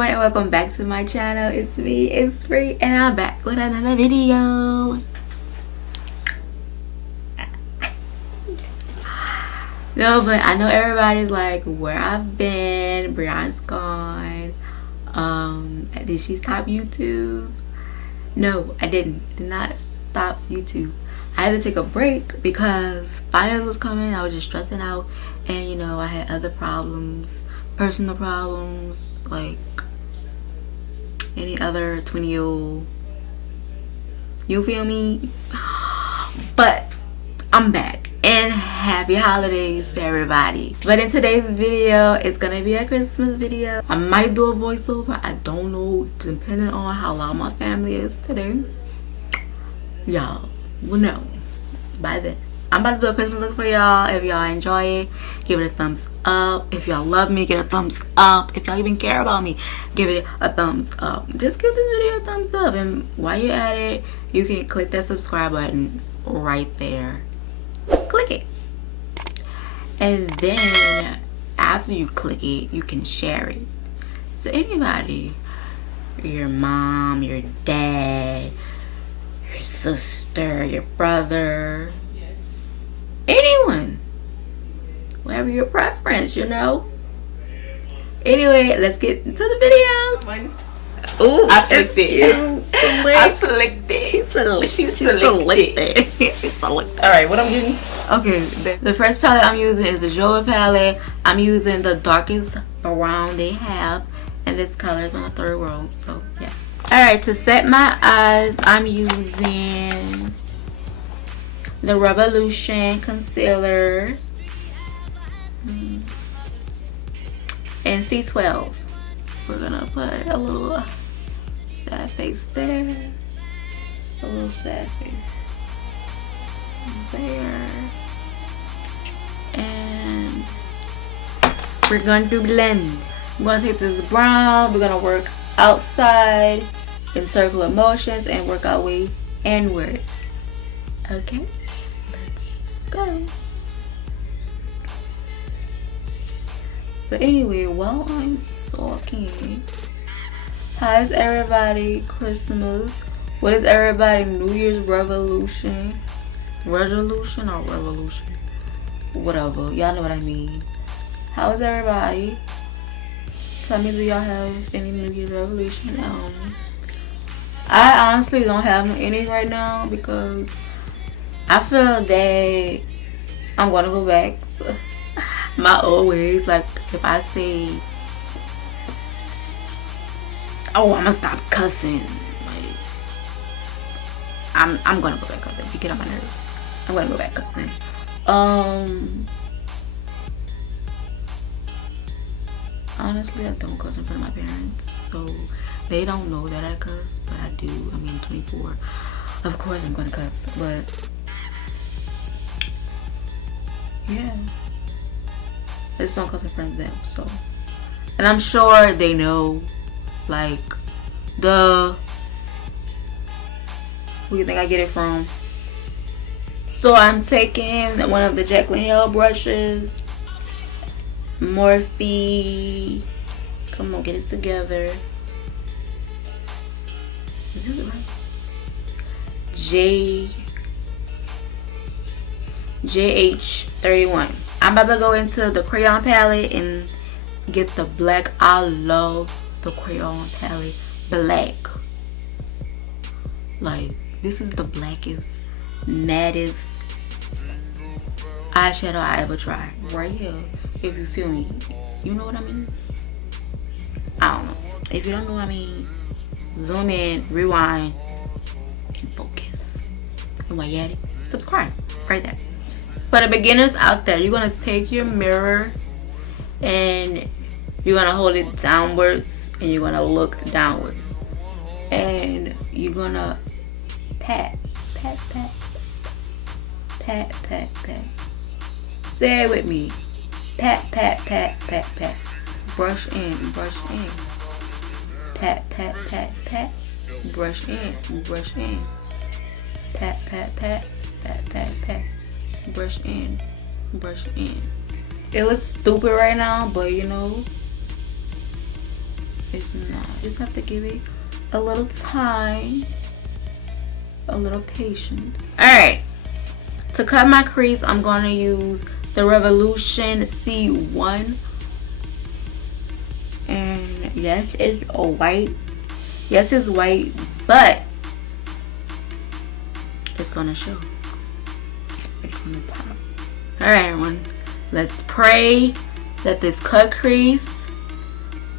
everyone, and welcome back to my channel. It's me, it's Bree, and I'm back with another video. No, but I know everybody's like, where I've been. Brianna's gone. Did she stop YouTube? No, I did not stop YouTube. I had to take a break because finals was coming. I was just stressing out, and you know, I had other problems, personal problems, like any other 20-year-old. You feel me? But I'm back, and happy holidays to everybody. But in today's video, it's gonna be a Christmas video. I might do a voiceover, I don't know, depending on how loud my family is today. Y'all will know by then. I'm about to do a Christmas look for y'all. If y'all enjoy it, give it a thumbs up. If y'all love me, get a thumbs up. If y'all even care about me, give it a thumbs up. Just give this video a thumbs up, and while you're at it, you can click that subscribe button right there. Click it, and then after you click it, you can share it to anybody. Your mom, your dad, your sister, your brother, anyone, whatever your preference, you know. Anyway, let's get into the video. Ooh, I slicked it. I slicked it. She slicked it. Alright, what I'm getting? Okay, the first palette I'm using is the GELI palette. I'm using the darkest brown they have, and this color is on the third row, so yeah. Alright, to set my eyes, I'm using the Revolution concealer and C12. We're gonna put a little sad face there, a little sad face there, and we're going to blend. I'm gonna take this brown, we're gonna work outside in circular motions and work our way inwards. Okay, let's go. But anyway, while I'm talking, how's everybody Christmas? What is everybody New Year's resolution? Resolution or revolution? Whatever, y'all know what I mean. How is everybody? Tell me, do y'all have any New Year's resolution? I honestly don't have any right now because I feel that I'm gonna go back to my old ways. Like if I say, oh, I'm gonna stop cussing, like I'm gonna go back cussing. You get on my nerves, I'm gonna go back cussing. Honestly, I don't cuss in front of my parents, so they don't know that I cuss, but I do. I mean, 24, of course I'm gonna cuss, but yeah, I just don't cuss in front of them. So, and I'm sure they know, like, where you think I get it from? So I'm taking one of the Jaclyn Hill brushes, Morphe. Come on, get it together. Is this right? JH31. I'm about to go into the crayon palette and get the black. I love the crayon palette black. Like, this is the blackest, maddest eyeshadow I ever tried. Right here, if you feel me. You know what I mean? I don't know. If you don't know what I mean, zoom in, rewind, and focus. And while you're at it, subscribe right there. For the beginners out there, you're gonna take your mirror and you're gonna hold it downwards and you're gonna look downward, and you're gonna pat, pat, pat, pat, pat, pat. Say it with me. Pat, pat, pat, pat, pat. Brush in, brush in. Pat, pat, pat, pat. Brush in, brush in. Pat, pat, pat, pat, pat, pat. Brush in, brush in. It looks stupid right now, but you know, It's not. Just have to give it a little time, a little patience. Alright, to cut my crease, I'm going to use the Revolution C1. And yes, it's white. Yes, it's white, but it's going to show. It's going to pop. Alright, everyone. Let's pray that this cut crease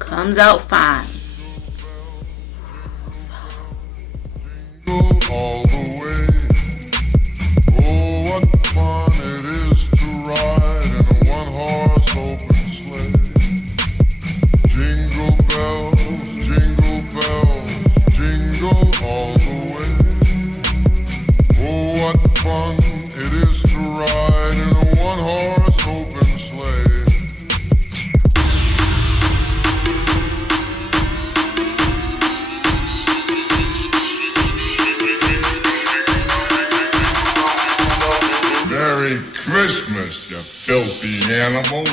comes out fine. All the way. Oh, what fun it is to ride in a one-horse open sleigh. Jingle bells, jingle all the way. Oh, what fun it is to ride in a one-horse open sleigh. Merry Christmas, you filthy animal.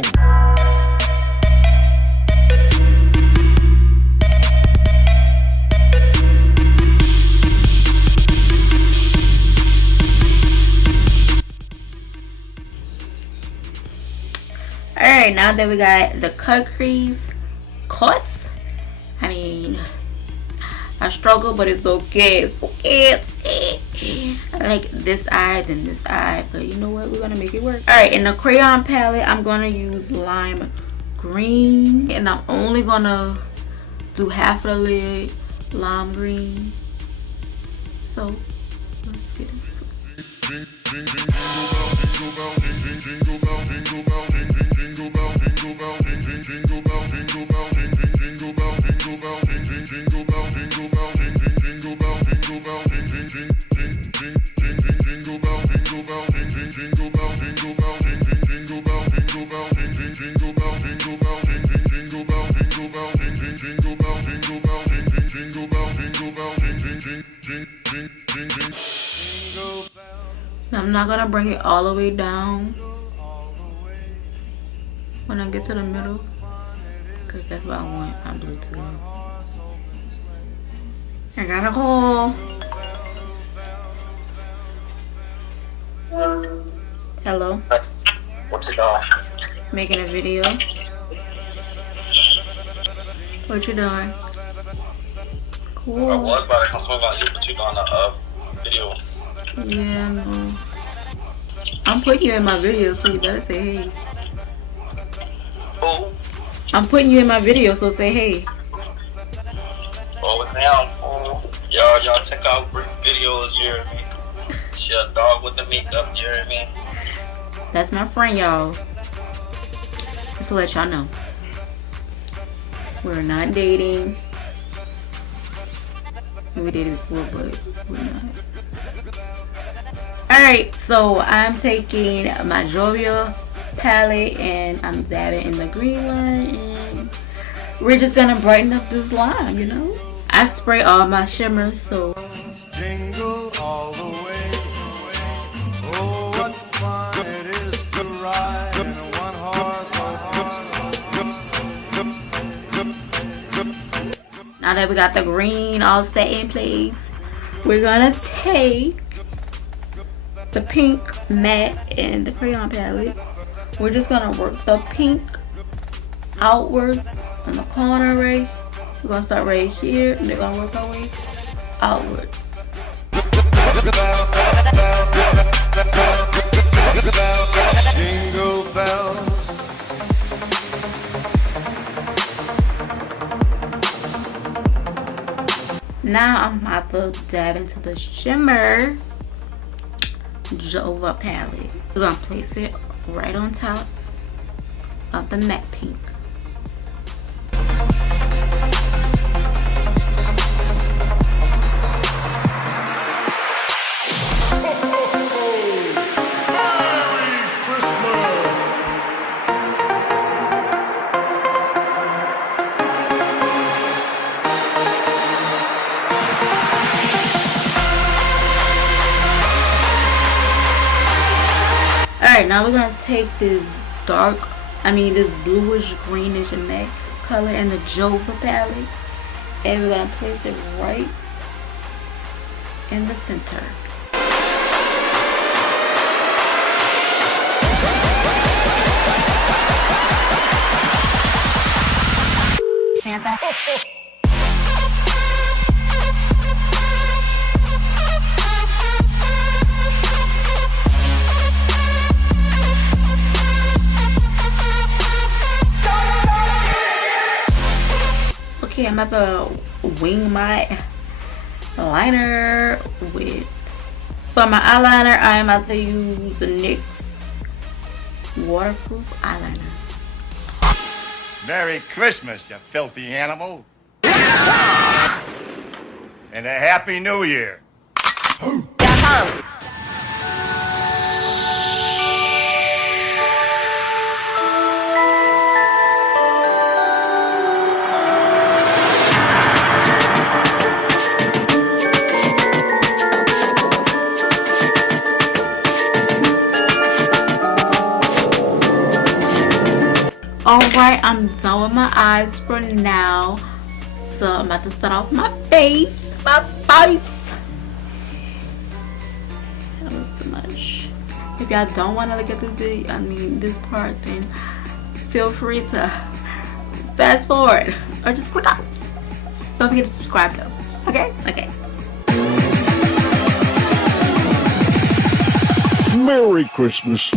Alright, now that we got the cut crease cut, I mean, I struggle, but it's okay. It's okay. It's okay. I like this eye, then this eye, but you know what? We're gonna make it work. Alright, in the crayon palette, I'm gonna use lime green, and I'm only gonna do half of the lid lime green. So let's get into it. Now I'm not gonna bring it all the way down when I get to the middle, because that's what I want my blue to go. I got a hole. Hello. What you doing? Making a video. What you doing? Cool. I was about to come swing on you, but you doing a video. Yeah, no. I'm putting you in my video, so you better say hey. Who? I'm putting you in my video, so say hey. Oh, it's down. Y'all check out Breezy videos, you hear me? She a dog with the makeup, you hear me? That's my friend, y'all. Just to let y'all know. We're not dating. We dated before, but we're not. Alright, so I'm taking my Jovial palette and I'm dabbing in the green one, and we're just gonna brighten up this line, you know? I spray all my shimmers, so Jingle all the way. Oh, what fun it is to ride in a one-horse open sleigh. now that we got the green all set in place, we're gonna take the pink matte and the crayon palette. We're just gonna work the pink outwards in the corner right. We're gonna start right here and they're gonna work our way outwards. Jingle bells. Now I'm about to dab into the shimmer Jova palette. We're gonna place it right on top of the matte pink. Alright, now we're gonna take this this bluish greenish matte color in the Jova palette. And we're gonna place it right in the center. Okay, I'm about to wing my liner with, for my eyeliner, I'm about to use the NYX waterproof eyeliner. Merry Christmas, you filthy animal. And a Happy New Year. Alright, I'm done with my eyes for now. So I'm about to start off my face. My face. That was too much. If y'all don't want to look at this part, then feel free to fast forward or just click off. Don't forget to subscribe though. Okay? Okay. Merry Christmas.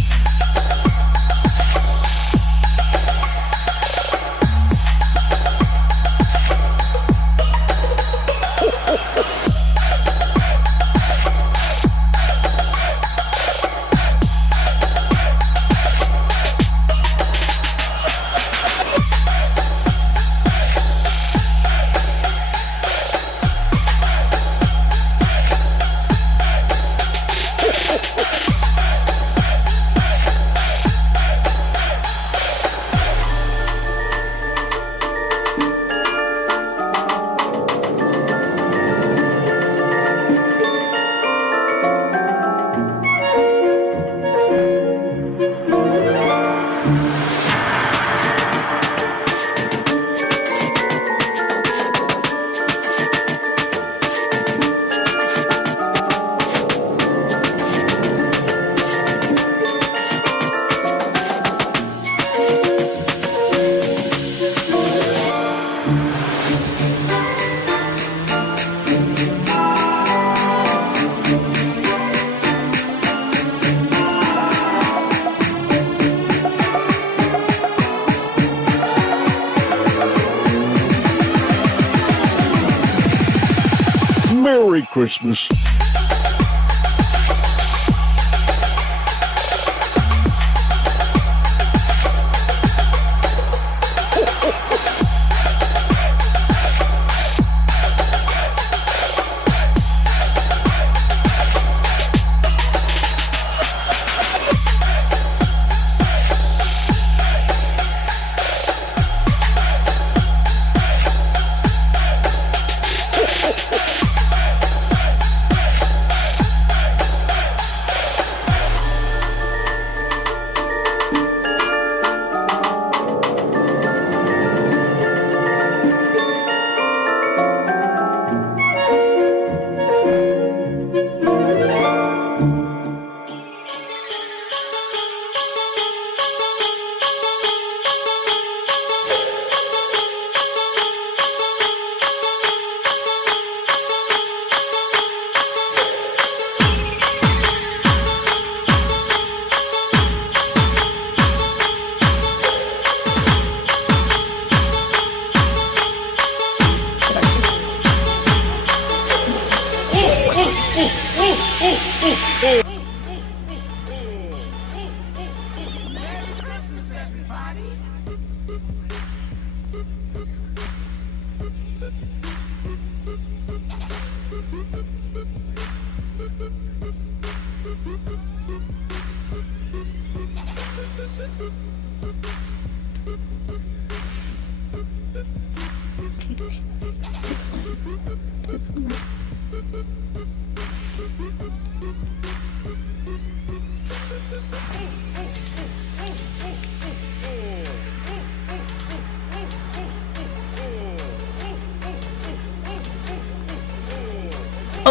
Merry Christmas.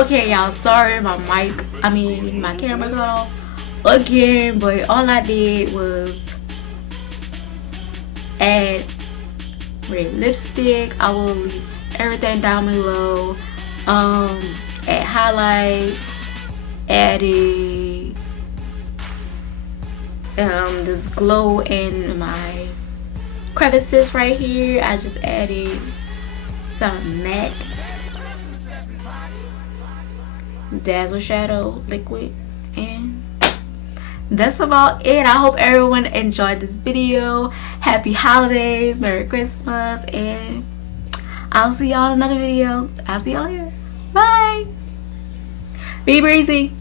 Okay, y'all, sorry my my camera cut off again, but all I did was add red lipstick. I will leave everything down below. Add highlight, added this glow in my crevices right here. I just added some MAC Dazzle Shadow liquid, and that's about it. I hope everyone enjoyed this video. Happy holidays, Merry Christmas, and I'll see y'all in another video. I'll see y'all later. Bye. Be breezy.